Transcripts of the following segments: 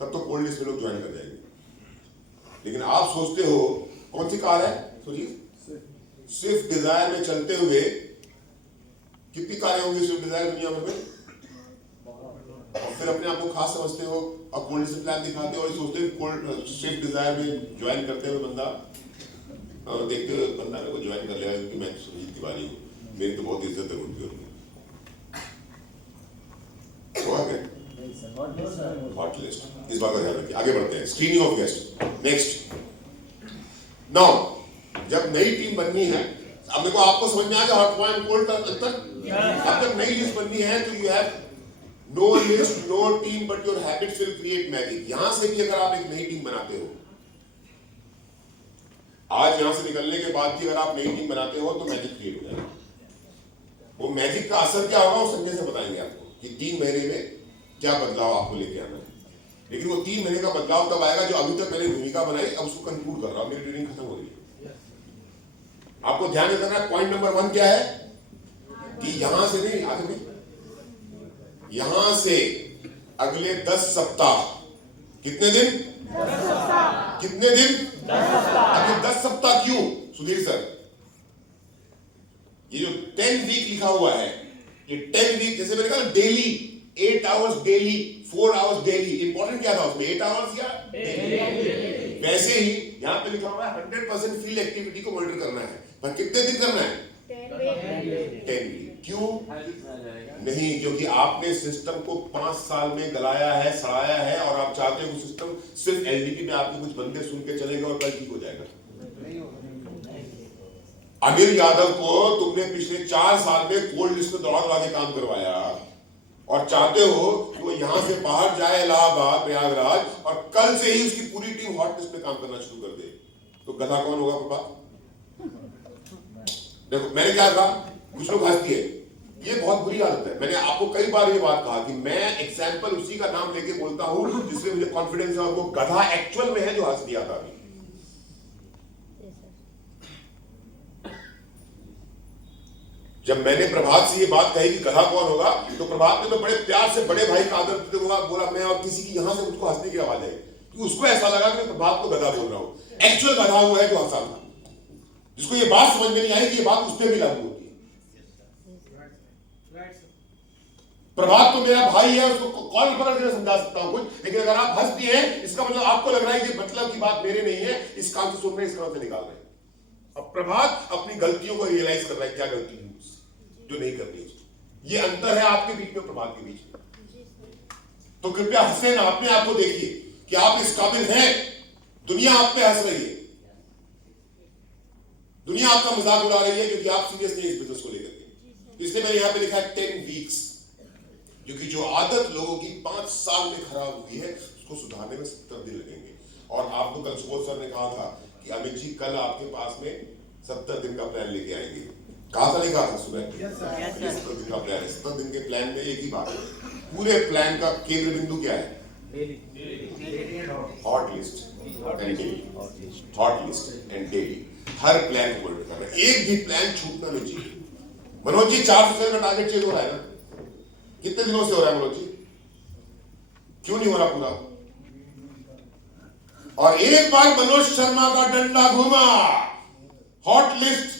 तब तो cold list में लोग ज्वाइन कर जाएंगे। लेकिन आप सोचते हो कौन सी कार है, सोचिए, स्विफ्ट डिजायर में चलते हुए कितनी कारें होंगी स्विफ्ट डिजायर दुनिया भर में, और फिर अपने आप को खास समझते हो और कोल्ड लिस्ट प्लान दिखाते हो और सोचते हो स्विफ्ट डिजायर में ज्वाइन करते हुए बंदा देखते हुए बंदा को ज्वाइन कर लिया क्योंकि मैं सुनील तिवारी हूँ, मेरी तो बहुत इज्जत है उनकी। हॉट लिस्ट, इस बात का ध्यान रखिए। आगे बढ़ते हैं, screening of guest. Next, now जब नई टीम बननी है, अब देखो आपको समझ में आ गया हॉट पॉइंट कोल्ड का अंतर। अब जब नई लिस्ट बननी है तो you have no list no team but your habits will create magic. यहां से भी अगर आप एक नई टीम बनाते हो, आज यहां से निकलने के बाद भी अगर आप नई टीम बनाते हो तो मैजिक क्रिएट हो जाएगा। वो मैजिक का असर क्या होगा वो संजय से बताएंगे आपको कि 3 महीने में क्या बदलाव आपको लेके आना है। लेकिन वो 3 महीने का बदलाव तब आएगा जो अभी तक मैंने भूमिका बनाई, अब उसको कंक्लूड कर रहा हूं, मेरी ट्रेनिंग खत्म हो रही है। आपको ध्यान रखना है, पॉइंट नंबर 1 क्या है कि यहां से नहीं, आगे में यहां से अगले 10 सप्ताह, कितने दिन, 10 सप्ताह, कितने दिन, 10 सप्ताह। अभी 10 सप्ताह क्यों सुधीर सर? ये जो 10 वीक लिखा हुआ है, ये 10 वीक जैसे मैंने कहा daily 8 hours daily, 4 hours daily, important क्या था उसमें, 8 आवर्स या डेली। वैसे ही यहां पे लिखा हुआ है 100% फील्ड एक्टिविटी को मॉनिटर करना है, पर कितने दिन करना है, 10 वीक। क्यों नहीं? क्योंकि आपने सिस्टम को 5 साल में गलाया है, सड़ाया है, और आप चाहते हो सिस्टम सिर्फ एलडीपी में आपके कुछ बंदे सुन के चलेगा और कल ठीक हो जाएगा। अनिल यादव को तुमने पिछले 4 साल में कोल्ड लिस्ट में दौड़ा के काम करवाया और चाहते हो कि वो यहां से बाहर जाए इलाहाबाद, प्रयागराज, और कल से ही उसकी पूरी टीम हॉट लिस्ट में काम करना शुरू कर दे, तो गधा कौन होगा पापा? देखो मैंने क्या कहा, कुछ लोग हंसती है, ये बहुत बुरी आदत है। मैंने आपको कई बार ये बात कहा कि मैं एग्जाम्पल उसी का नाम लेके बोलता हूं जिसमें मुझे कॉन्फिडेंस है, और वो गधा एक्चुअल में है जो हंस दिया था अभी। जब मैंने प्रभात से ये बात कही कि गधा कौन होगा, तो प्रभात ने तो बड़े प्यार से बड़े भाई का आदर करते हुए बोला मैं, और किसी की यहां से मुझको हंसने की आवाज आई कि उसको ऐसा लगा कि मैं प्रभात को गधा बोल रहा हूं। एक्चुअल गधा हुआ है जो हंसा था, जिसको ये बात समझ में नहीं आई कि ये बात उस पर भी लागू होती है। प्रभात तो मेरा भाई है, उसको कॉल पकड़ के समझा सकता हूं कुछ, लेकिन अगर आप हंसती हैं इसका मतलब आपको लग रहा है कि मतलब की बात मेरे नहीं है, इस काम से सुन रहे, इस काम से निकाल रहे हैं। अब प्रभात अपनी गलतियों को रियलाइज कर रहा है, क्या गलती है जो नहीं करनी। ये अंतर है आपके बीच में, प्रभात के बीच में। तो कृपया हंसे ना, अपने आप को देखिए कि आप इस काबिल हैं। दुनिया आप पे हंस रही है, दुनिया आपका मजाक उड़ा रही है क्योंकि आप सीरियस नहीं इस बिजनेस को लेकर के। इसलिए मैंने यहां पे लिखा है 10 वीक्स, क्योंकि जो आदत लोगों की 5 साल में खराब हुई है उसको सुधारने में 70 दिन लगेंगे। और आपको कल सुबोध सर ने कहा था कि अमित जी कल आपके पास में 70 दिन का प्लान लेके आएंगे। कहा था, नहीं कहा था सुबह? 70 दिन का प्लान है। 70 दिन के प्लान में एक ही बात है, पूरे प्लान का केंद्र बिंदु क्या है? Hot list and daily, hot list and daily. Her plan को मॉनिटर करना, एक भी प्लान छूटना नहीं चाहिए। मनोज जी 400 का टारगेट चेंज हो रहा है ना, कितने दिनों से हो रहा है मनोज जी? क्यों नहीं हो रहा पूरा? और एक बार मनोज शर्मा का डंडा घुमा, हॉट लिस्ट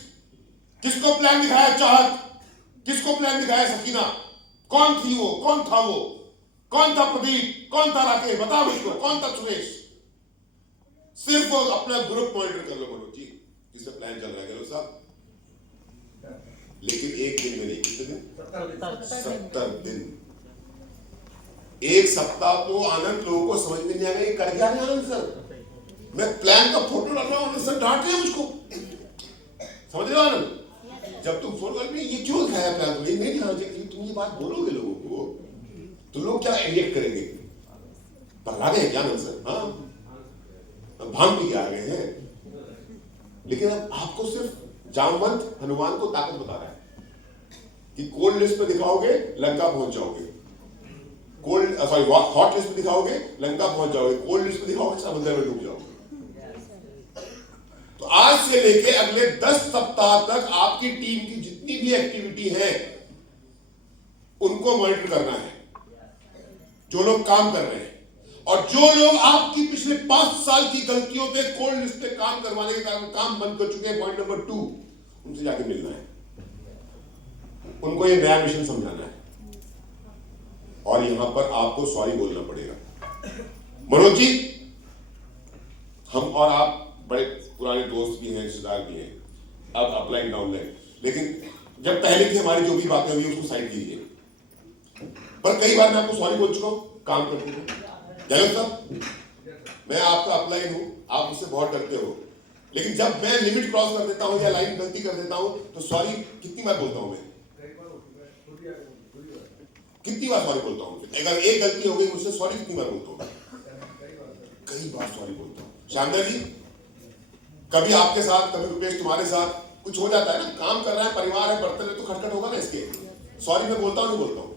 किसको प्लान दिखाया? चाहत किसको प्लान दिखाया? सकीना। कौन थी वो, कौन था वो, कौन था प्रदीप, कौन था राकेश, बताओ मुझको, कौन था सुरेश? सिर्फ वो अपना ग्रुप मॉनिटर कर लो मनोज जी, जिससे प्लान चल रहा है लोग साहब। लेकिन एक दिन में नहीं, कितने दिन? 70 दिन। एक सप्ताह तो आनंद लोगों को समझ में नहीं आ गया कर क्या रहे आनंद सर। मैं प्लान का फोटो डाल रहा हूं, आनंद सर डांट रहे हैं मुझको, समझ रहे हो आनंद? जब तुम फोन कर ये क्यों दिखाया प्लान, तो ये नहीं दिखाना चाहिए। तुम ये बात बोलोगे लोगों को तो लोग क्या रिएक्ट करेंगे? पगला गए क्या आनंद सर? हाँ भांग भी क्या आ गए हैं। लेकिन अब आपको सिर्फ जामवंत हनुमान को ताकत बता रहा है कि कोल्ड लिस्ट में दिखाओगे लंका पहुंच जाओगे, कोल्ड सॉरी हॉट लिस्ट में दिखाओगे लंका पहुंच जाओगे, कोल्ड लिस्ट में दिखाओगे समंदर में डूब जाओगे। तो आज से लेके अगले 10 सप्ताह तक आपकी टीम की जितनी भी एक्टिविटी है उनको मॉनिटर करना है, जो लोग काम कर रहे हैं। और जो लोग आपकी पिछले 5 साल की गलतियों पे कोल्ड लिस्ट पे काम करवाने के कारण काम बंद कर चुके हैं, पॉइंट नंबर 2, उनसे जाके मिलना है, उनको ये नया मिशन समझाना है, और यहां पर आपको सॉरी बोलना पड़ेगा। मनोज जी, हम और आप बड़े पुराने दोस्त भी हैं, रिश्तेदार भी हैं, अब अपलाइन डाउनलाइन, लेकिन जब पहले की हमारी जो भी बातें हुई उसको साइड कीजिए। पर कई बार मैं आपको सॉरी बोल चुका हूं काम करते हुए। जयंत साहब, मैं आपका अपलाइन हूं, आप मुझसे बहुत डरते हो, लेकिन जब मैं लिमिट क्रॉस कर देता हूं या लाइन गलती कर देता हूं तो सॉरी कितनी बार बोलता हूं मैं? कितनी बार सॉरी बोलता हूं? अगर एक गलती हो गई मुझसे, सॉरी कितनी बार बोलता हूं? कई बार सॉरी बोलता हूं। शानदार जी, कभी आपके साथ, कभी रुपेश तुम्हारे साथ कुछ हो जाता है ना, काम कर रहा है, परिवार है, बर्तन है, तो खटखट होगा ना इसके। सॉरी मैं बोलता हूं, नहीं बोलता हूं?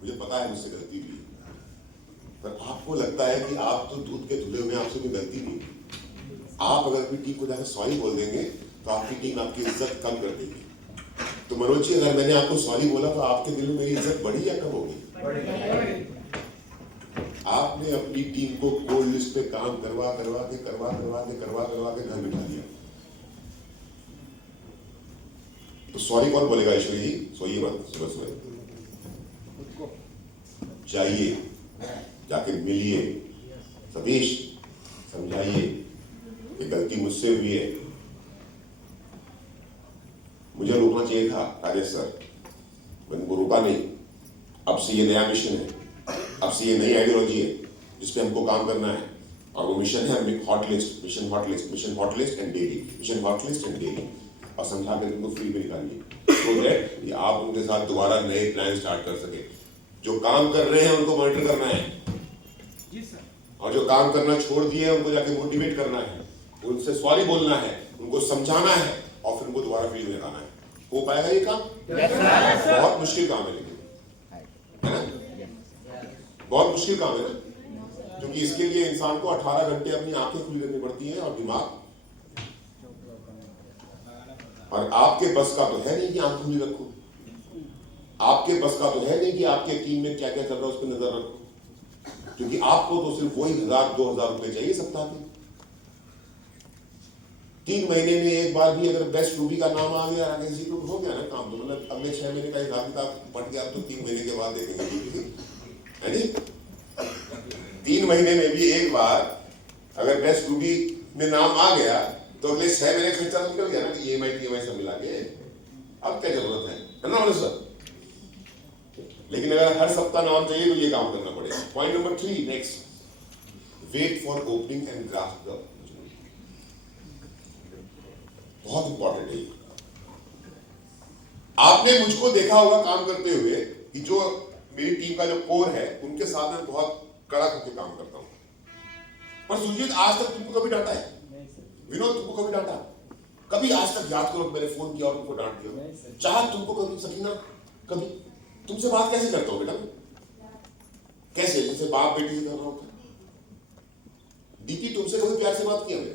मुझे पता है मुझसे गलती हुई, पर आपको लगता है कि आप तो दूध के धुले हुए, आपसे कोई गलती नहीं। आप अगर अपनी टीम को जाकर सॉरी बोल देंगे तो आपकी टीम आपकी इज्जत कम कर देगी। तो मनोज जी, अगर मैंने आपको सॉरी बोला तो आपके दिल में मेरी इज्जत बढ़ी या कम होगी? आपने अपनी टीम को कोल्ड लिस्ट पे काम करवा के घर बिठा दिया, तो सॉरी कौन बोलेगा? ईश्वरी जी, सोइए मत, सुबह सुबह जाइए, जाके मिलिए, सतीश समझाइए कि गलती मुझसे हुई है, मुझे रोकना चाहिए था राजेश सर, मैंने वो रोका नहीं। अब से ये नया मिशन है, अब से ये नई आइडियोलॉजी है जिसपे हमको काम करना है, और वो मिशन है hot list, mission hot list, mission hot list and daily, mission hot list and daily, और समझा कर उनको फ्री में निकालिए, so that कि आप उनके साथ दोबारा नए प्लान स्टार्ट कर सके। जो काम कर रहे हैं उनको मॉनिटर करना है जी सर, और जो काम करना छोड़ दिए हैं उनको जाके मोटिवेट करना है, उनसे सॉरी बोलना है, उनको समझाना है, और फिर उनको दोबारा फील्ड में लाना है। हो पाएगा ये काम? बहुत मुश्किल काम है, लेकिन है ना, बहुत मुश्किल काम है ना, क्योंकि इसके लिए इंसान को 18 घंटे अपनी आंखें खुली रखनी पड़ती हैं और दिमाग, और आपके बस का तो है नहीं कि आंख खुली रखो, आपके बस का तो है नहीं कि आपके टीम में क्या क्या चल रहा है उस पर नजर रखो, क्योंकि आपको तो सिर्फ वही 1000-2000 रुपए चाहिए सप्ताह के। 3 महीने में एक बार भी अगर बेस्ट रूबी का नाम आ गया, राकेश जी, तो हो गया ना काम, तो मतलब अगले 6 महीने का हिसाब किताब पट गया, तो 3 महीने के बाद देखेंगे, है नहीं? 3 महीने में भी एक बार अगर बेस्ट रूबी में नाम आ गया तो अगले 6 महीने खर्चा निकल गया ना, कि EMI सब मिला के, अब क्या जरूरत है ना सर? लेकिन अगर हर सप्ताह नाम चाहिए तो ये काम करना पड़ेगा। Point number 3, next, wait for opening and grasp the, बहुत इंपॉर्टेंट है। आपने मुझको देखा होगा काम करते हुए कि जो मेरी टीम का जो कोर है उनके साथ मैं बहुत कड़क होकर काम करता हूं, पर सुजीत आज तक तुमको कभी डांटा है? विनोद तुमको कभी डांटा? कभी आज तक याद करो मैंने फोन किया और तुमको डांट दिया? चाह तुमको कभी? सकीना कभी? तुमसे बात कैसे करता हूं बेटा? कैसे? जैसे बाप बेटी से कर रहा होता। दीपी तुमसे कभी प्यार से बात किया मैंने?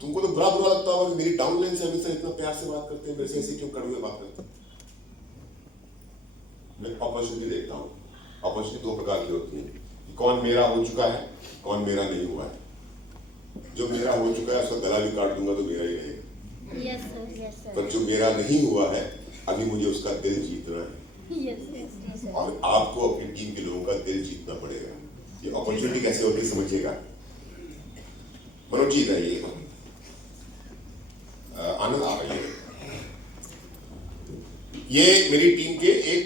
तुमको तो बुरा लगता होगा कि मेरी डाउनलाइन सर्विस से इतना प्यार से बात करते हैं, मेरे से ऐसे क्यों कड़वे बात करते हैं? मैं अपॉर्चुनिटी देखता हूँ। अपॉर्चुनिटी 2 प्रकार की होती है, कौन मेरा हो चुका है, कौन मेरा नहीं हुआ है। जो मेरा हो चुका है उसका गला भी काट दूंगा तो मेरा ही रहेगा। yes, sir, yes, sir. पर जो मेरा नहीं हुआ है अभी मुझे उसका दिल जीतना है। yes, और आपको अपनी टीम के लोगों का दिल जीतना पड़ेगा। ये अपॉर्चुनिटी कैसे होती है समझिएगा। मनोज जी रहिए, आनंद आ रही है। ये मेरी टीम के एक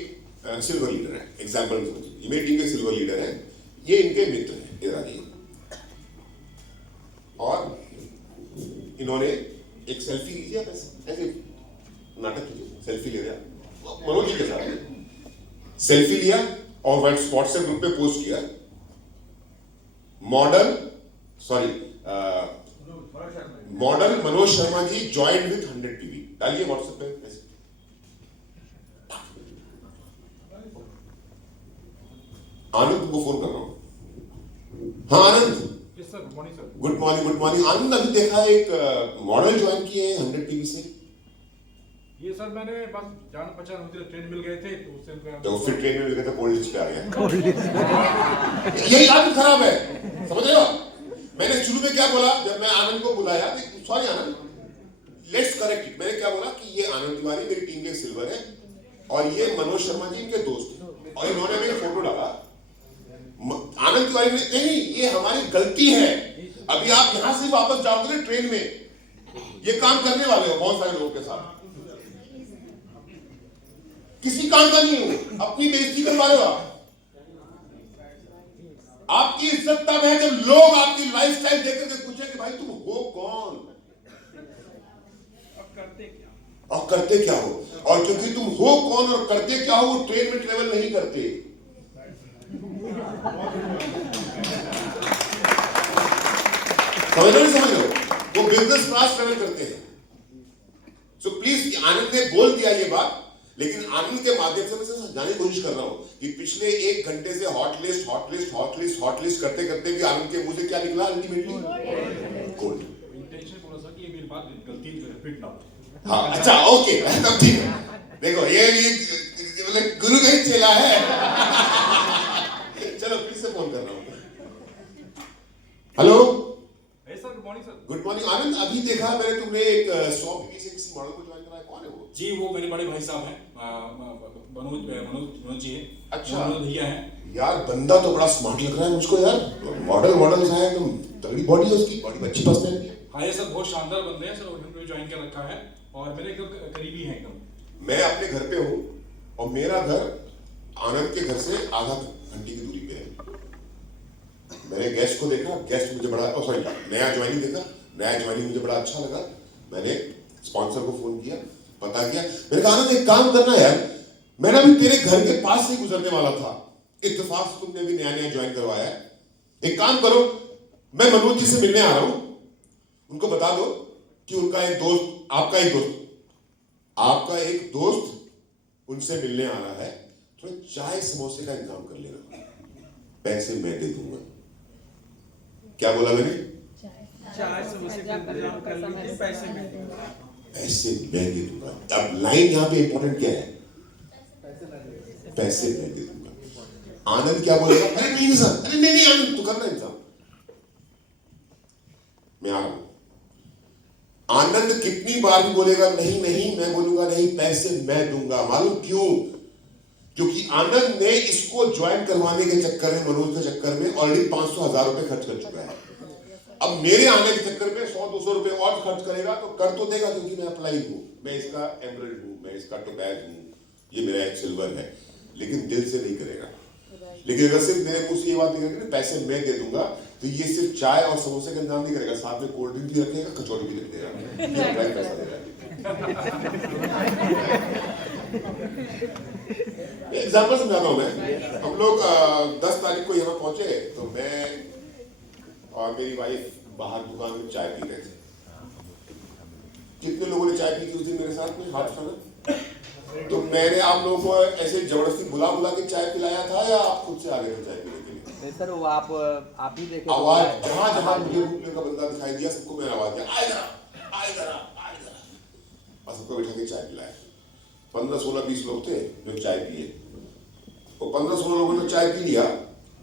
सिल्वर लीडर है, एग्जाम्पल में समझिए, ये मेरी टीम के सिल्वर लीडर है, ये इनके मित्र हैं, इधर आइए। और इन्होंने एक सेल्फी लीजिए, आप ऐसे नाटक कीजिए, सेल्फी ले रहे मनोज जी के साथ, सेल्फी लिया और व्हाट्सएप ग्रुप पे पोस्ट किया, model Manoj Sharma ji join with 100 TV, डालिए व्हाट्सएप पे ऐसे। आनंद तुमको फोन कर रहा हूं। हाँ आनंद, गुड मॉर्निंग। आनंद, अभी देखा एक मॉडल ज्वाइन किए हैं 100 टीवी से। ये सर मैंने बस जान पहचान होती ट्रेन मिल गए थे तो उससे तो फिर ट्रेन में मिल गए तो कोल्ड लिस्ट पे आ गया। यही आदत खराब है, समझ रहे हो? मैंने शुरू में क्या बोला जब मैं आनंद को बुलाया, sorry Anand, let's correct it. मैंने क्या बोला कि ये आनंद तिवारी मेरी टीम के सिल्वर है और ये मनोज शर्मा जी इनके दोस्त, और इन्होंने मेरी फोटो डाला। आनंद तिवारी ने नहीं, ये हमारी गलती है, अभी आप यहां से वापस जाओगे ट्रेन में, ये काम करने वाले हो बहुत सारे लोगों के साथ, किसी काम का नहीं हो, अपनी बेइज्जती करवा रहे हो आप। आपकी इज्जत तब है जब लोग आपकी लाइफस्टाइल देख करके पूछे कि भाई तुम हो कौन और करते क्या हो, और क्योंकि तुम हो कौन और करते क्या हो, वो ट्रेन में ट्रेवल नहीं करते। समझ रहे हो? वो बिजनेस क्लास ट्रेवल करते हैं। सो प्लीज, आनंद ने बोल दिया ये बात, लेकिन आनंद के माध्यम से मैं समझाने की कोशिश कर रहा हूं कि पिछले 1 घंटे से hot list hot list hot list hot list करते करते भी आनंद के मुंह से क्या निकला अल्टीमेटली? गोल्ड। इंटेंशन बोला सर कि ये मेरी बात गलती रिपीट ना हो। हाँ अच्छा, ओके, तब ठीक है। देखो ये मतलब गुरु का ही चेला है। चलो फिर से फोन कर रहा हूँ। Hello sir, good morning sir. Good morning Anand, अभी देखा मैंने तुमने एक 100 से किसी मॉडल को ज्वाइन कराया, कौन है वो? जी वो मेरे बड़े भाई साहब हैं, मनोज जी हैं। अच्छा। मनोज भैया हैं। यार बंदा तो बड़ा स्मार्ट लग रहा है मुझको यार, मॉडल सा है एकदम, तगड़ी बॉडी है उसकी, बॉडी में अच्छी पर्सनैलिटी है। हाँ ये सर बहुत शानदार बंदे हैं सर, उन्होंने ज्वाइन कर रखा है और मेरे एकदम करीबी हैं एकदम। मैं अपने घर पे हूँ और मेरा घर आनंद के घर से आधा घंटे की दूरी पे है। मैंने गेस्ट को देखा, गेस्ट मुझे बड़ा, सॉरी नया ज्वाइनिंग देखा, नया ज्वाइनिंग मुझे बड़ा अच्छा लगा। मैंने स्पॉन्सर को फोन किया, पता किया, मैंने कहा आनंद एक काम करना यार, मैंने अभी तेरे घर के पास से गुजरने वाला था, इत्तेफाक से तुमने अभी नया नया ज्वाइन करवाया है, एक काम करो मैं मनोज जी से मिलने आ रहा हूं, उनको बता दो कि उनका एक दोस्त, आपका एक दोस्त उनसे मिलने आ रहा है, थोड़े चाय समोसे का इंतजाम कर लेना, पैसे मैं दे दूंगा। क्या बोला मैंने? चाय समोसे का इंतजाम कर लीजिए, पैसे मैं दे दूंगा। पैसे मैं दे दूंगा। अब लाइन यहां पे इंपॉर्टेंट क्या है? पैसे मैं दे दूंगा। आनंद क्या बोलेगा? अरे नहीं सर, अरे नहीं आनंद, तू करना इंतजाम, मैं आ रहा हूं। आनंद कितनी बार भी बोलेगा नहीं नहीं, मैं बोलूंगा नहीं, पैसे मैं दूंगा। मालूम क्यों? क्योंकि आनंद ने इसको ज्वाइन करवाने के चक्कर में, मनोज के चक्कर में ऑलरेडी 500,000 रुपए खर्च कर चुका है। अब मेरे आने के चक्कर में 100-200 रुपए और खर्च करेगा तो कर तो देगा, क्योंकि मैं अप्लाई हूं, मैं इसका एमरल्ड हूं, मैं इसका टोपैज हूं, ये मेरा एक सिल्वर है, लेकिन दिल से नहीं करेगा। लेकिन अगर सिर्फ मेरे मुंह से ये बात निकलेगी ना पैसे मैं दे दूंगा, तो ये सिर्फ चाय और समोसे का इंतजाम नहीं करेगा, साथ में कोल्ड ड्रिंक भी रखेगा, कचौड़ी भी रख देगा, पैसा देगा। एग्जाम्पल समझाता हूं मैं। हम लोग 10 तारीख को यहाँ पहुंचे तो मैं और मेरी वाइफ बाहर दुकान में चाय पी रहे थे। कितने लोगों ने चाय पी थी उस दिन मेरे साथ में? हाथ उठाना। तो मैंने आप लोगों को ऐसे जबरदस्ती बुला के चाय पिलाया था या आप खुद से आ गए थे चाय पीने के लिए? नहीं सर, वो आप ही देखे। आवाज जहां जहां मुझे रुकने का बंदा दिखाई दिया, सबको मैंने आवाज दिया, आए जरा, और सबको बैठा के चाय पिलाया। 15, 16, 20 लोग थे जो चाय पिए। वो 15-16 लोगों ने चाय पी लिया,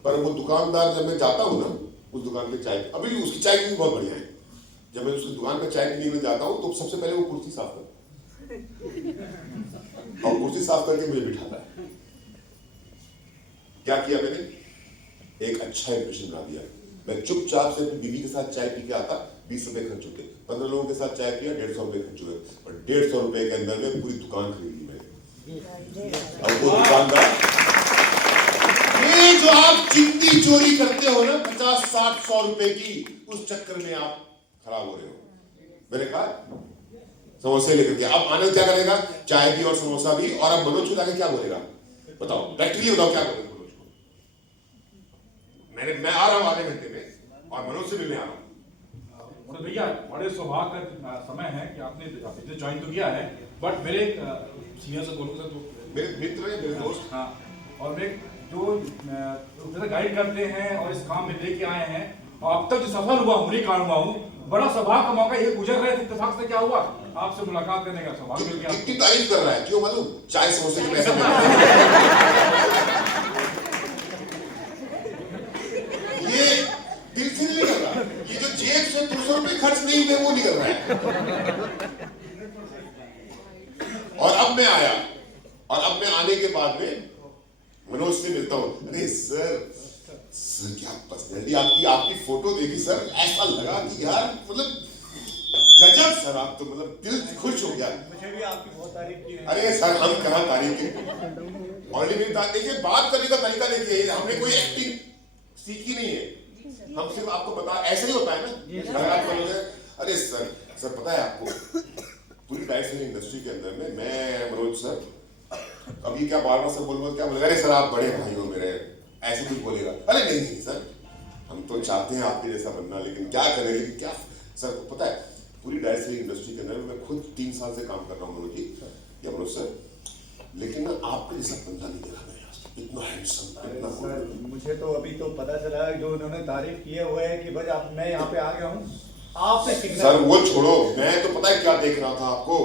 पर वो दुकानदार, जब मैं जाता हूँ ना उस दुकान पे चाय, अभी उसकी चाय भी बहुत बढ़िया है, जब मैं उसकी दुकान पे चाय पीने के लिए जाता हूँ तो सबसे पहले वो कुर्सी साफ करता और कुर्सी साफ करके मुझे बिठाता है। क्या किया मैंने? एक अच्छा इंप्रेशन बना दिया। मैं चुपचाप से अपनी बीवी के साथ चाय पी के आता, 20 रुपए खर्च होते, 15 लोगों के साथ चाय पिया, 150 रुपए खर्च हुए, और 150 रुपए के अंदर में पूरी दुकान खरीदी मैंने। और वो दुकानदार, ये जो आप चिंदी चोरी करते हो ना 50, 60, 100 रुपए की, उस चक्कर में आप खराब हो रहे हो। मैंने कहा समोसे लेकर के, अब आनंद क्या करेगा? चाय भी और समोसा भी, और अब मनोज को जाके क्या बोलेगा? बताओ, प्रैक्टिकली बताओ क्या बोलेगा मनोज को? मैं आ रहा हूं आधे घंटे में और मनोज से मिलने आ रहा हूं। भैया बड़े सौभाग्य का समय है कि आपने बिजनेस ज्वाइन तो किया है, बट मेरे सीनियर से बोलूँ तो मेरे मित्र है, मेरे दोस्त। हाँ, और मैं जो गाइड करते हैं और इस काम में लेके आए हैं, और अब तक जो सफल हुआ हूँ, नहीं काम हुआ हूँ, बड़ा सौभाग्य का मौका ये गुजर रहे थे, इत्तेफाक से क्या हुआ आपसे मुलाकात करने का सौभाग्य मिल गया। कितनी तारीफ कर रहा है, क्यों मालूम? चाय समोसे के पैसे मिल रहे। ये दिल से नहीं निकल रहा, ये जो जेब से 200 रुपए खर्च नहीं हुए वो निकल रहा है। और अब मैं आया, और अब मैं आने के बाद में मनोज से मिलता हूं। अरे सर क्या पर्सनैलिटी आपकी, आपकी फोटो देखी सर, ऐसा लगा कि यार मतलब गजब सर, आप तो मतलब दिल खुश हो गया। मुझे भी आपकी बहुत तारीफ की है। अरे सर हम कहाँ तारीफ की, ऑलरेडी देखिए बात करने का तरीका देखिए, हमने कोई एक्टिंग सीखी नहीं है, हम सिर्फ आपको बता, ऐसे ही होता है ना अगर आप बोलोगे। अरे सर पता है आपको, पूरी टाइप से इंडस्ट्री के अंदर में मैं मनोज सर, अभी क्या बार सर बोलूंगा, क्या बोलेगा, अरे सर आप बड़े भाई हो मेरे, ऐसे कुछ बोलेगा। अरे नहीं सर, हम तो चाहते हैं आपके जैसा बनना, लेकिन क्या करें, लेकिन क्या सर पता है, पूरी डायरेक्ट सेलिंग इंडस्ट्री के अंदर मैं खुद 3 साल से काम कर रहा हूँ मनोज जी, या मनोज सर, लेकिन ना आपके जैसा बंदा नहीं देखा मैंने आज तक, इतना हैंडसम, इतना सर मुझे तो अभी तो पता चला जो उन्होंने तारीफ की है वो है कि भाई आप, मैं यहाँ पे आ गया हूँ आपसे सीखना। सर वो छोड़ो, मैं तो पता है क्या देख रहा था आपको,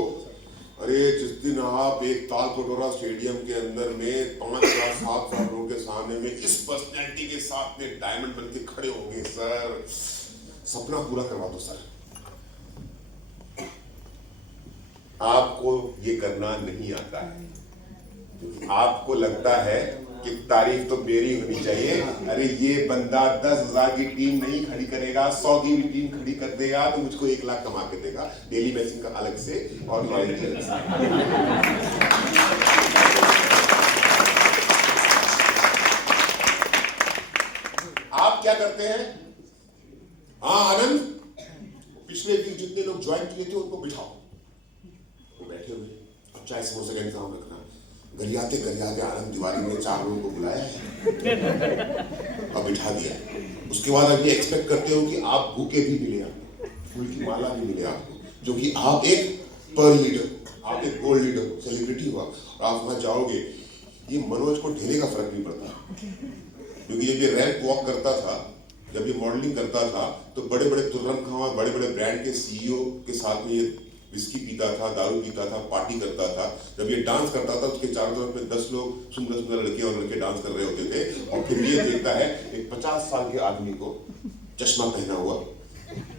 अरे जिस दिन आप एक ताल कटोरा स्टेडियम के अंदर में 5,000-7,000 लोगों के सामने में इस पर्सनैलिटी के साथ में डायमंड बन के खड़े होंगे सर, सपना पूरा करवा दो सर। आपको ये करना नहीं आता है, क्योंकि आपको लगता है कि तारीफ तो मेरी होनी चाहिए। अरे ये बंदा 10,000 की टीम नहीं खड़ी करेगा, 100 की भी टीम खड़ी कर देगा तो मुझको 1 लाख कमा के देगा, डेली बेसिस का अलग से और रॉयल्टी अलग से। आप क्या करते हैं? हाँ आनंद, पिछले वीक जितने लोग ज्वाइन किए थे उनको बिठाओ, वो बैठे हुए, अब चाय समोसे का इंतजाम रखना। गरियाते आनंद तिवारी ने 4 लोगों को बुलाया और बिठा दिया। उसके बाद अब ये एक्सपेक्ट करते हो कि आप भूखे भी मिले, आपको फूल की माला भी मिले आपको, जो कि आप एक पर्ल लीडर, आप एक गोल्ड लीडर, सेलिब्रिटी हुआ, और आप वहां जाओगे। ये मनोज को ढेले का फर्क नहीं पड़ता, क्योंकि जब ये रैंप वॉक करता था, जब ये मॉडलिंग करता था, तो बड़े बड़े तुर्रम खां, बड़े बड़े ब्रांड के सीईओ के साथ में ये विस्की पीता था, दारू पीता था, पार्टी करता था। जब ये डांस करता था, उसके चारों तरफ में 10 लोग, सुंदर लड़कियां और लड़के डांस कर रहे होते थे, और फिर ये देखता है एक 50 साल के आदमी को, चश्मा पहना हुआ,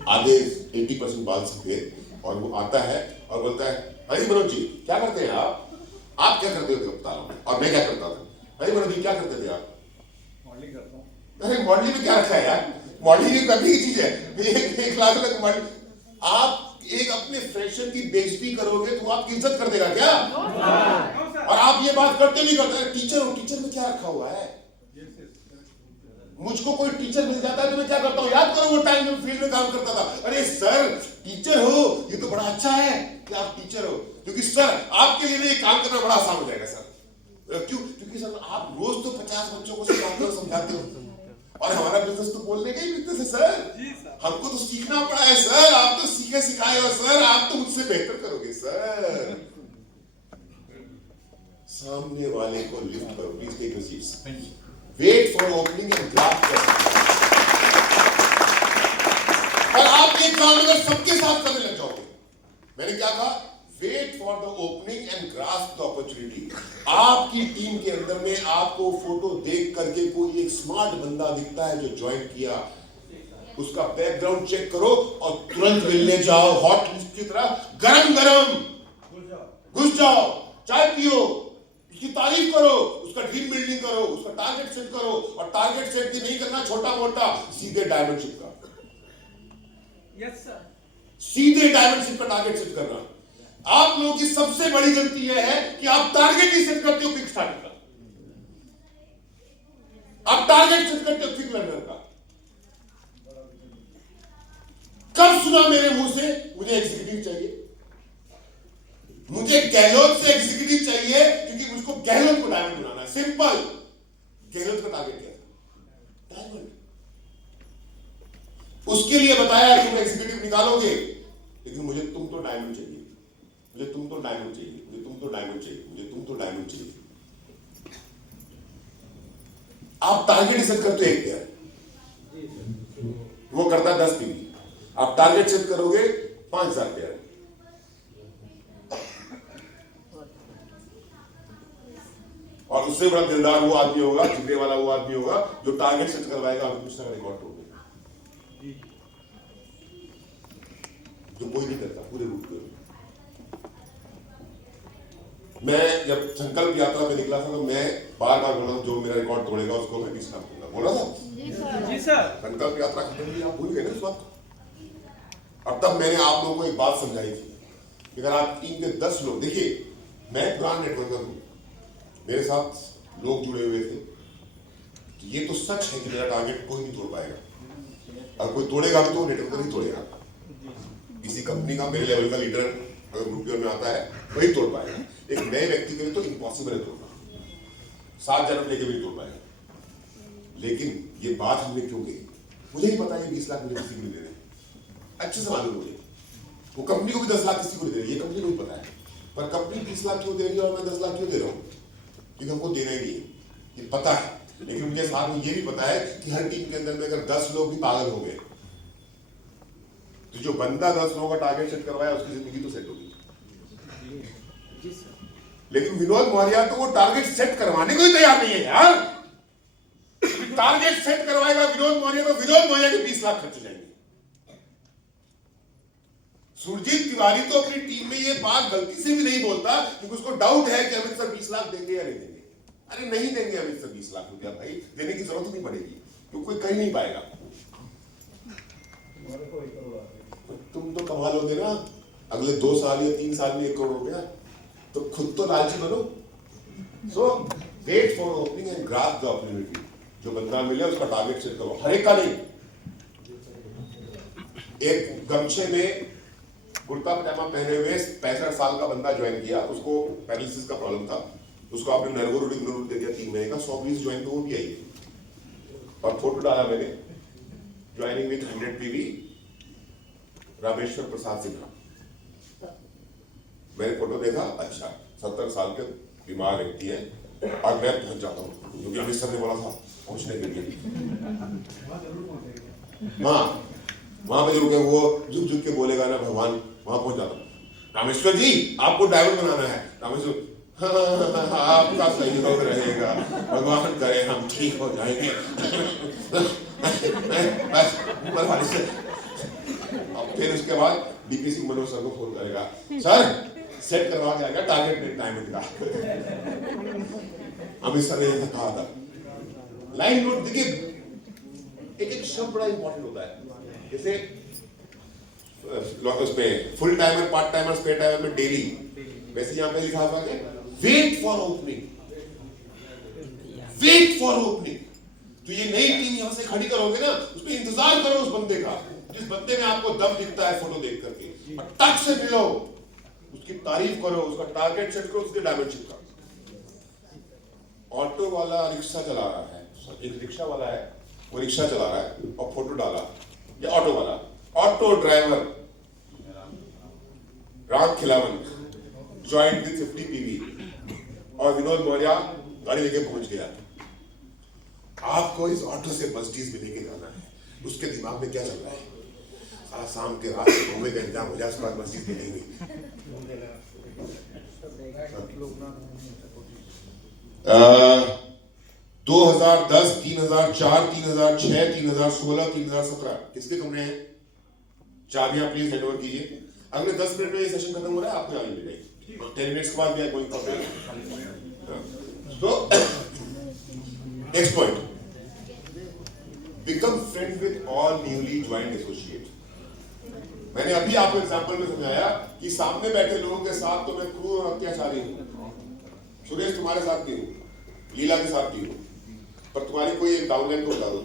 आधे 80% बाल सफेद, और वो आता है और बोलता है, अरे मनोज जी क्या करते हैं आप क्या करते थे बता रहा हूँ, और मैं क्या करता था। अरे मनोज जी क्या करते थे आप? मॉडलिंग करता हूँ। अरे मॉडलिंग में क्या रखा है यार, मॉडलिंग एक करने की चीज है, 1 लाख तक मॉडल। आप एक अपने फ्रेशर की बेइज्जती करोगे तो आपकी इज्जत कर देगा क्या? और आप ये बात करते नहीं करते। टीचर हो, टीचर में क्या रखा हुआ है? मुझको कोई टीचर मिल जाता है तो मैं क्या करता हूँ, याद करो वो टाइम जब फील्ड में काम करता था। अरे सर टीचर हो, ये तो बड़ा अच्छा है कि आप टीचर हो, क्योंकि सर आपके लिए ये काम करना बड़ा आसान हो जाएगा सर। क्यों? क्योंकि सर आप रोज तो 50 बच्चों को सिखाते हो, समझाते हो, और हमारा बिजनेस तो बोलने का ही बिजनेस है सर। हमको तो सीखना पड़ा है सर, आप तो सीखे सिखाए हो सर, आप तो मुझसे बेहतर करोगे सर। सामने वाले को लिफ्ट करो, please take your seats, wait for opening and grasp. और आप एक काम अगर सबके साथ करने लग जाओगे, मैंने क्या कहा, wait for the opening and grasp the opportunity. आपकी टीम के अंदर में आपको फोटो देख करके कोई एक स्मार्ट बंदा दिखता है जो ज्वाइन किया, उसका बैकग्राउंड चेक करो और तुरंत मिलने जाओ, हॉट लिस्ट की तरह गरम घुस जाओ, चाय पियो, उसकी तारीफ करो, उसका ड्रीम बिल्डिंग करो, उसका टारगेट सेट करो, और टारगेट सेट भी नहीं करना छोटा मोटा, सीधे डायमंड शिप का। यस सर, सीधे डायमंड शिप का टारगेट सेट करना। आप लोगों की सबसे बड़ी गलती यह है कि आप टारगेट ही सेट करते हो क्विक स्टार्टर का, आप टारगेट सेट करते हो क्विक लर्नर का। कब सुना मेरे मुंह से मुझे एग्जीक्यूटिव चाहिए, मुझे गहलोत से एग्जीक्यूटिव चाहिए, क्योंकि मुझको गहलोत को डायमंड बनाना है। सिंपल, गहलोत का टारगेट क्या था? डायमंड। उसके लिए बताया कि तुम एग्जीक्यूटिव निकालोगे, लेकिन मुझे तुम तो डायमंड चाहिए, मुझे तुम तो डायमंड चाहिए, मुझे तुम तो डायमंड चाहिए, मुझे तुम तो डायमंड चाहिए। आप टारगेट सेट करते हो 1 पेयर, वो करता है 10 पीवी, आप टारगेट सेट करोगे 5,000 पेयर, सबसे बड़ा दिलदार वो आदमी होगा, जिगरे वाला वो आदमी होगा जो टारगेट सेट करवाएगा अमित मिश्रा का रिकॉर्ड तोड़ देगा, जो कोई नहीं करता पूरे रूट पे। मैं जब संकल्प यात्रा पे निकला था तो मैं बार बार बोला जो मेरा रिकॉर्ड तोड़ेगा उसको मैं 20 लाख दूंगा, बोला था। जी सर। संकल्प यात्रा खत्म हुई, आप भूल गए ना इस बात को। और तब मैंने आप लोगों को एक बात समझाई थी कि अगर आप टीम के 10 लोग, देखिए मैं पुराना नेटवर्कर हूँ, मेरे साथ लोग जुड़े हुए थे, तो ये तो सच है कि मेरा टारगेट कोई नहीं तोड़ पाएगा, और कोई तोड़ेगा भी तो नेटवर्कर ही तोड़ेगा। किसी कंपनी का मेरे लेवल का लीडर अगर ग्रुप में आता है वही तोड़ पाएगा, एक नए व्यक्ति के लिए तो इम्पॉसिबल है तोड़ना, 7 जन्म लेके भी नहीं तोड़ पाएगा। लेकिन ये बात हमने क्यों कही, मुझे ही पता है 20 लाख मुझे किसी को नहीं देने, अच्छे से मालूम मुझे, वो कंपनी को भी 10 लाख किसी को नहीं दे रही, ये कंपनी को भी पता है, पर कंपनी 20 लाख क्यों दे रही है और मैं 10 लाख क्यों दे रहा हूँ, क्योंकि हमको देना ही नहीं है, ये पता है। लेकिन मुझे साथ में ये भी पता है कि हर टीम के अंदर में अगर 10 लोग भी पागल हो गए तो जो बंदा 10 लोगों का टारगेट सेट करवाया उसकी जिंदगी तो सेट होगी। लेकिन विनोद मौर्य तो वो टारगेट सेट करवाने को ही तैयार नहीं है यार। टारगेट सेट करवाएगा विनोद मौर्य तो विनोद मौर्य के 20 लाख खर्च हो जाएंगे। सुरजीत तिवारी तो अपनी टीम में ये बात गलती से भी नहीं बोलता क्योंकि उसको डाउट है कि अमित सर 20 लाख देंगे या नहीं देंगे। अरे नहीं देंगे अमित सर 20 लाख रुपया, भाई देने की जरूरत नहीं पड़ेगी क्योंकि कोई कर नहीं पाएगा। तुम तो कमा लोगे ना अगले 2 साल या 3 साल में 1 करोड़ रुपया, तो खुद तो लालची बनो। So wait for opening and grasp the opportunity. जो बंदा मिले उसका टारगेट सेट करो, हर एक का नहीं। एक गमछे में कुर्ता पजामा पहने हुए 65 साल का बंदा ज्वाइन किया, उसको पैरालिसिस का प्रॉब्लम था, उसको आपने नर्वोरुडिक दे दिया 3 महीने का, 120 ज्वाइन तो वो भी आई और फोटो डाला मैंने, joining with 100 PV Rameshwar Prasad Sinha. मैंने फोटो देखा, अच्छा 70 साल के बीमार व्यक्ति है और मैं पहुंच जाता हूँ क्योंकि अमित सर ने बोला था पहुंचने के लिए। वहां पे रुके, वो झुक झुक के बोलेगा ना भगवान, वहां पहुंच जाता हूँ। रामेश्वर जी आपको ड्राइवर बनाना है। रामेश्वर हाँ, आपका सहयोग रहेगा, भगवान करे हम ठीक हो जाएंगे। बस फिर उसके बाद डीपी सिंह मनोज सर को फोन करेगा, सर सेट करवा के आएगा टारगेट नेट टाइम का। अमित सर ने ऐसा कहा था। लाइन नोट देखिए, एक एक शब्द बड़ा इंपॉर्टेंट होता है। जैसे उसमें full timer, part timer, spare timer में डेली, वैसे यहाँ पे लिखा हुआ है wait for opening, wait for opening. तो ये नई टीम यहां से खड़ी करोगे ना, उसमें इंतजार करो उस बंदे का जिस बंदे में आपको दम दिखता है फोटो देख करके, और टच से मिलो, उसकी तारीफ करो, उसका टारगेट सेट करो, उसके डायमेंशन का। ऑटो वाला रिक्शा चला रहा है, एक रिक्शा वाला है वो रिक्शा चला रहा है और फोटो डाला, या ऑटो वाला, auto driver Ram Khilawan join with 50 PV और विनोद मौर्य गाड़ी लेके पहुंच गया। आपको इस ऑटो से मर्सिडीज में लेके जाना है, उसके दिमाग में क्या चल रहा है, सारा शाम के रात घूमे का इंतजाम हो जाए, उसके बाद मस्जिद में लेंगे। 2010, 3004, 3006, 3016, 3017 किसके कमरे हैं? चाबियां प्लीज हैंड ओवर कीजिए। अगले 10 मिनट में ये सेशन खत्म हो रहा है, आपको चाबी मिल जाएगी। 10 मिनट्स के बाद भी गोइंग फॉर ब्रेक। तो next point, become friend with all newly joint associate. मैंने अभी आपको एग्जांपल में समझाया कि सामने बैठे लोगों के साथ तो मैं क्रूर और अत्याचारी हूं, सुरेश तुम्हारे साथ भी हूं, लीला के साथ भी हूं, पर तुम्हारी कोई एक डाउनलाइन को बता दो,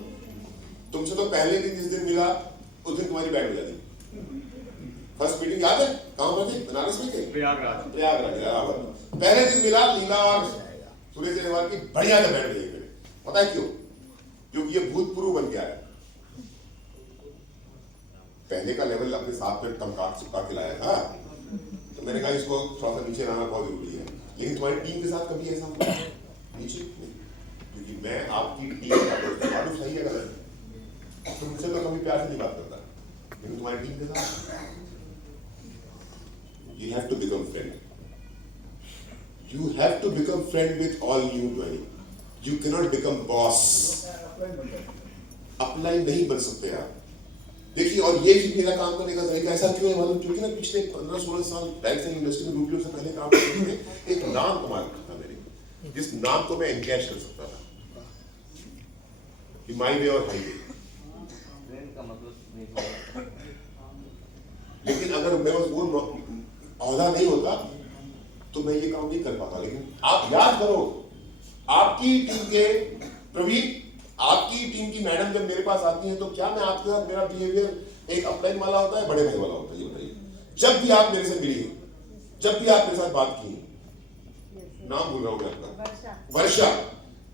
तुमसे तो पहले दिन जिस दिन मिला उस दिन तुम्हारी बैठ हो जाती। फर्स्ट मीटिंग याद है कहां पर थी? बनारस में थे, प्रयागराज। पहले दिन मिला लीला और सुरेश अग्रवाल की बढ़िया से बैठ गई। पता है क्यों? क्योंकि ये भूतपूर्व बन गया है। पहले का लेवल अपने साथ में टमका चिपका के लाया था, तो मैंने कहा इसको थोड़ा सा नीचे लाना बहुत जरूरी है। लेकिन तुम्हारी टीम के साथ कभी ऐसा हुआ नीचे नहीं, क्योंकि मैं आपकी टीम का मालूम सही है गलत, तुमसे तो कभी प्यार से नहीं बात करता, लेकिन तुम्हारी टीम के साथ you have to become friend, You have to become friend with all new joining. You cannot become boss. Upline नहीं बन सकते आप। देखिए, और ये भी मेरा काम करने का तरीका ऐसा क्यों है मालूम? क्योंकि ना पिछले 15-16 साल बैंक से इंडस्ट्री में रूपियों से पहले काम करते थे, एक नाम कमा रखा था मेरे, जिस नाम को मैं एनकैश कर सकता था कि माई वे और हाईवे। लेकिन अगर मेरे पास वो औहदा नहीं होता तो मैं ये काम नहीं कर पाता। लेकिन आप याद करो, आपकी टीम के प्रवीण, आपकी टीम की मैडम जब मेरे पास आती हैं तो क्या मैं आपके साथ, मेरा बिहेवियर एक अपलाइन वाला होता है, बड़े भाई वाला होता है? ये बताइए। जब भी आप मेरे से मिली, जब भी आप मेरे साथ बात की, नाम भूल रहा हूं मैं आपका, वर्षा,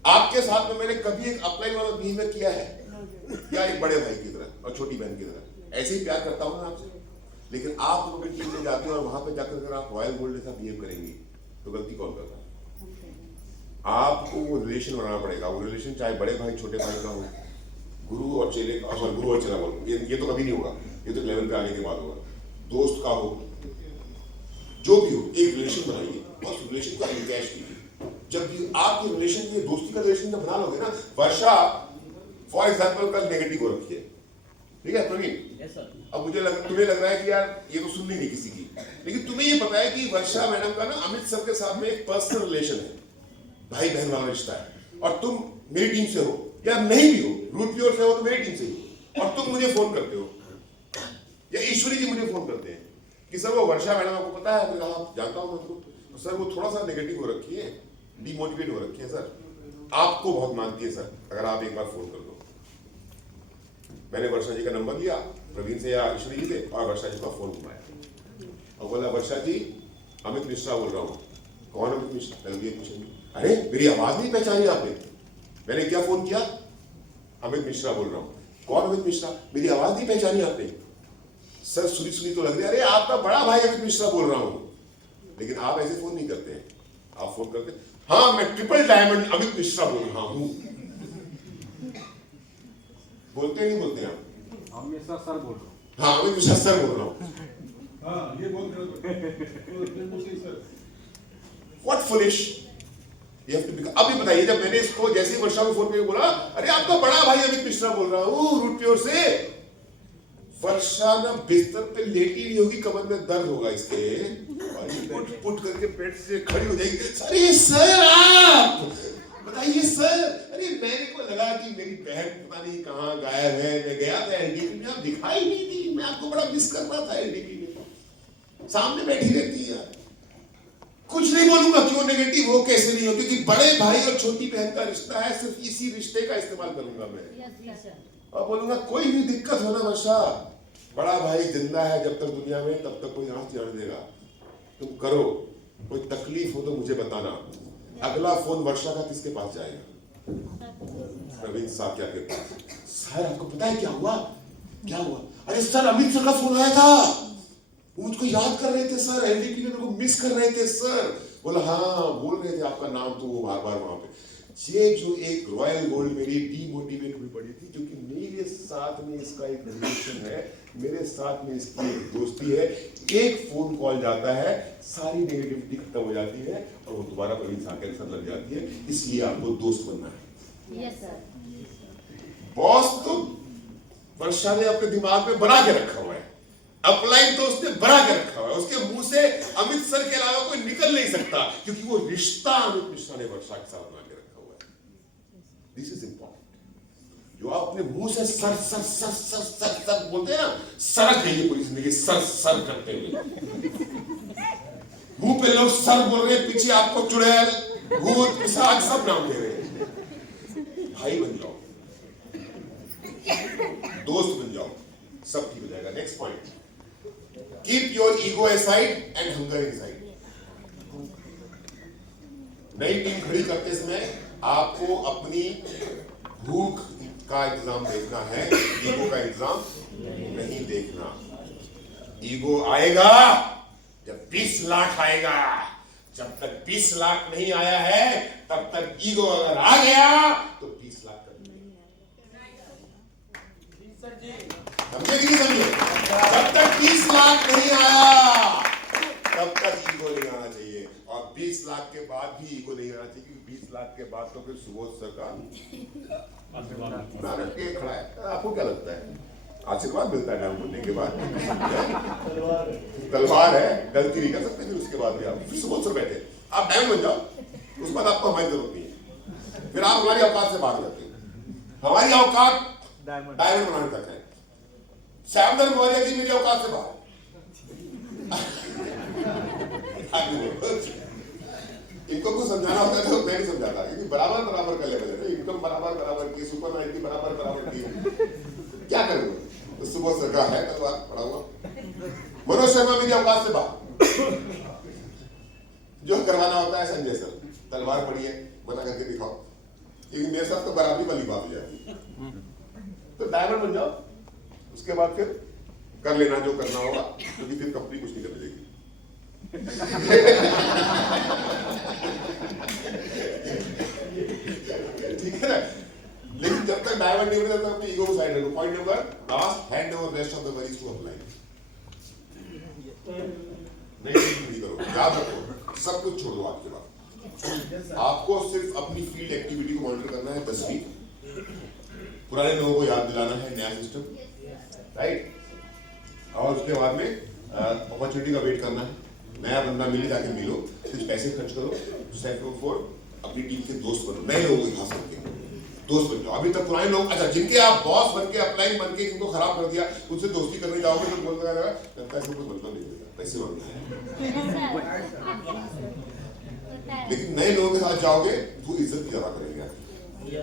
आपके साथ में मैंने कभी एक अपलाइन वाला बिहेवियर किया है या एक बड़े भाई की तरह और छोटी बहन की तरह? ऐसे ही प्यार करता हूं मैं आपसे। लेकिन आप लोग टीम में जाते हो और वहां पे जाकर अगर आप रॉयल गोल्ड जैसा बिहेव करेंगे तो गलती कौन करता है? आपको वो रिलेशन बनाना पड़ेगा। वो रिलेशन चाहे बड़े भाई छोटे भाई का हो, गुरु और चेले का, सॉरी गुरु और चेला बोलो, ये तो कभी नहीं होगा, ये तो लेवल पे आने के बाद होगा। दोस्त का हो, जो भी हो, एक रिलेशन बनाइए और उस रिलेशन को एनकैश कीजिए। जब भी आप ये रिलेशन, ये दोस्ती का रिलेशन जब बना लोगे ना, वर्षा फॉर एग्जाम्पल कल नेगेटिव हो रखी है, ठीक है प्रवीण? अब मुझे तुम्हें लग रहा है कि यार ये तो सुननी नहीं किसी की, लेकिन तुम्हें ये पता है कि वर्षा मैडम का ना अमित सर के साथ में एक पर्सनल रिलेशन है, भाई बहन वाला रिश्ता है, और तुम मेरी टीम से हो या नहीं भी हो, रूट प्योर से हो तो मेरी टीम से हो, और तुम मुझे फोन करते हो या ईश्वरी जी मुझे फोन करते हैं कि सर वो वर्षा मैडम आपको पता है? मैंने कहा जानता हूँ मैं उनको, तो सर वो थोड़ा सा नेगेटिव हो रखी है, डिमोटिवेट हो रखी है सर, आपको बहुत मानती है सर, अगर आप एक बार फोन कर दो। मैंने वर्षा जी का नंबर लिया प्रवीण से या ईश्वरी जी से और वर्षा जी का फोन घुमाया और बोला, वर्षा जी अमित मिश्रा बोल रहा हूँ। कौन अमित मिश्रा? मैंने पूछेंगे, अरे मेरी आवाज नहीं पहचानी आपने? मैंने क्या फोन किया? अमित मिश्रा बोल रहा हूँ। कौन अमित मिश्रा? मेरी आवाज नहीं पहचानी आपने? सर सुनी सुनी तो लग रही है, अरे आपका बड़ा भाई अमित मिश्रा बोल रहा हूँ। लेकिन आप ऐसे फोन नहीं करते हैं, आप फोन करते, हाँ मैं ट्रिपल डायमंड अमित मिश्रा बोल रहा हूँ। बोलते नहीं बोलते आप? हम मिश्रा सर बोल रहा हूँ। हाँ अमित मिश्रा सर बोल रहा हूँ। हाँ ये बोल रहे हो। What foolish? You have to become. अब ये बताइए, जब मैंने इसको जैसे ही वर्षा को फोन करके बोला, अरे आपका बड़ा भाई अमित मिश्रा बोल रहा हूँ रूट प्योर से, वर्षा ना बिस्तर पे लेटी नहीं होगी, कमर में दर्द होगा इसके, और पुट करके पेट से खड़ी हो जाएगी, अरे सर आप बताइए सर। अरे मेरे को लगा कि मेरी बहन पता नहीं कहाँ गायब है, मैं गया था एलडीपी में, आप दिखाई नहीं दी, मैं आपको बड़ा मिस कर रहा था एलडीपी में, सामने बैठी रहती है। कुछ नहीं बोलूंगा क्यों नेगेटिव हो, कैसे नहीं हो, क्योंकि बड़े भाई और छोटी बहन का रिश्ता है, सिर्फ इसी रिश्ते का इस्तेमाल करूंगा मैं। और बोलूंगा कोई भी दिक्कत हो ना वर्षा, बड़ा भाई जिंदा है जब तक दुनिया में, तब तक कोई आंख जान देगा, तुम करो, कोई तकलीफ हो तो मुझे बताना। अगला फोन वर्षा का किसके पास जाएगा? प्रवीण साकिया के पास। सर आपको पता है क्या हुआ? क्या हुआ? अरे सर अमित सर का फोन आया था, वो मुझको याद कर रहे थे सर, एलडीपी में मेरे को मिस कर रहे थे सर। बोला हाँ बोल रहे थे आपका नाम, तो वो बार बार वहां पे। ये जो एक रॉयल गोल्ड मेरी डीमोटिवेट हुई पड़ी थी, क्योंकि मेरे साथ में इसका एक रिलेशन है, मेरे साथ में इसकी एक दोस्ती है, एक फोन कॉल जाता है सारी नेगेटिविटी खत्म हो जाती है और वो दोबारा प्रवीण साकिया के साथ लग जाती है। इसलिए आपको दोस्त बनना है। Yes sir. बॉस तो वर्षा ने अपने दिमाग में बना के रखा हुआ है, अपलाइन तो उसने बना के रखा हुआ है, उसके मुंह से अमित सर के अलावा कोई निकल नहीं सकता, क्योंकि वो रिश्ता अमित मिश्रा ने वर्षा के साथ बना के रखा हुआ है। This is important. जो आप अपने मुंह से sir sir sir sir sir sir बोलते हैं ना, सड़क है ये पूरी जिंदगी सर सर करते हुए। मुंह पे लोग सर बोल रहे, पीछे आपको चुड़ैल, भूत, पिशाच सब नाम दे रहे हैं। भाई बन जाओ, दोस्त बन जाओ, सब ठीक हो जाएगा। Next point, keep your ego aside and hunger inside. नई टीम खड़ी करते समय आपको अपनी भूख का इंतजाम देखना है, ईगो का इंतजाम नहीं देखना। ईगो आएगा जब 20 लाख आएगा, जब तक 20 लाख नहीं आया है तब तक ईगो अगर आ गया तो 20 लाख कर समझे कि नहीं समझे? जब तक 20 लाख नहीं आया तब तक ईगो नहीं आना चाहिए, और 20 लाख के बाद भी ईगो नहीं आना चाहिए, क्योंकि 20 लाख के बाद तो फिर सुबोध सर का नारक के खड़ा है। आपको क्या लगता है, आशीर्वाद मिलता है डायमंड बनने के बाद? तलवार है, गलती नहीं कर सकते फिर उसके बाद भी आप फिर सुबोध सर बैठे, आप डायमंड बन जाओ, उसके बाद आपको हमारी जरूरत नहीं है, फिर आप हमारी औकात से बाहर हो जाते हो। हमारी औकात डायमंड बनाने तक है। श्यामधन मौर्य जी मेरी औकात से बाहर। इनको कुछ समझाना होता है तो मैं नहीं समझाता, क्योंकि बराबर बराबर का लेवल है ना, इनकम बराबर बराबर की, सुपर नाइटी बराबर बराबर की, क्या करेंगे? तो सुबह सरकार है तलवार पड़ा हुआ। मनोज शर्मा मेरी औकात से बाहर। जो करवाना होता है संजय सर, तलवार पड़ी है बना करके दिखाओ, क्योंकि मेरे साथ तो बराबरी वाली बात हो जाती है। तो डायमंड बन जाओ, उसके बाद फिर कर लेना जो करना होगा, क्योंकि फिर कंपनी कुछ नहीं करने देगी। ठीक है ना? लेकिन जब तक डायमंड नहीं बने तब तक अपनी ईगो को साइड रखो। Point number last, hand over rest of the worries to upline. नहीं करो, याद रखो, सब कुछ छोड़ दो आपके बाद। आपको सिर्फ अपनी फील्ड एक्टिविटी को मॉनिटर करना है 10वीं, पुराने लोगों को याद दिलाना है नया सिस्टम, राइट? और उसके बाद में अपॉर्चुनिटी का वेट करना है, नया बंदा मिले जाके मिलो, कुछ पैसे खर्च करो, स्टेप नंबर 4 अपनी टीम के दोस्त बनो, नए लोगों के खास करके दोस्त बन जाओ। अभी तक पुराने लोग, अच्छा जिनके आप बॉस बन के अपलाइन बन के जिनको खराब कर दिया, उनसे दोस्ती करने जाओगे तो बोलता रहेगा लगता है कुछ मतलब नहीं मिलेगा, पैसे मांगना है। लेकिन नए लोगों के साथ जाओगे वो इज्जत ज्यादा करेंगे।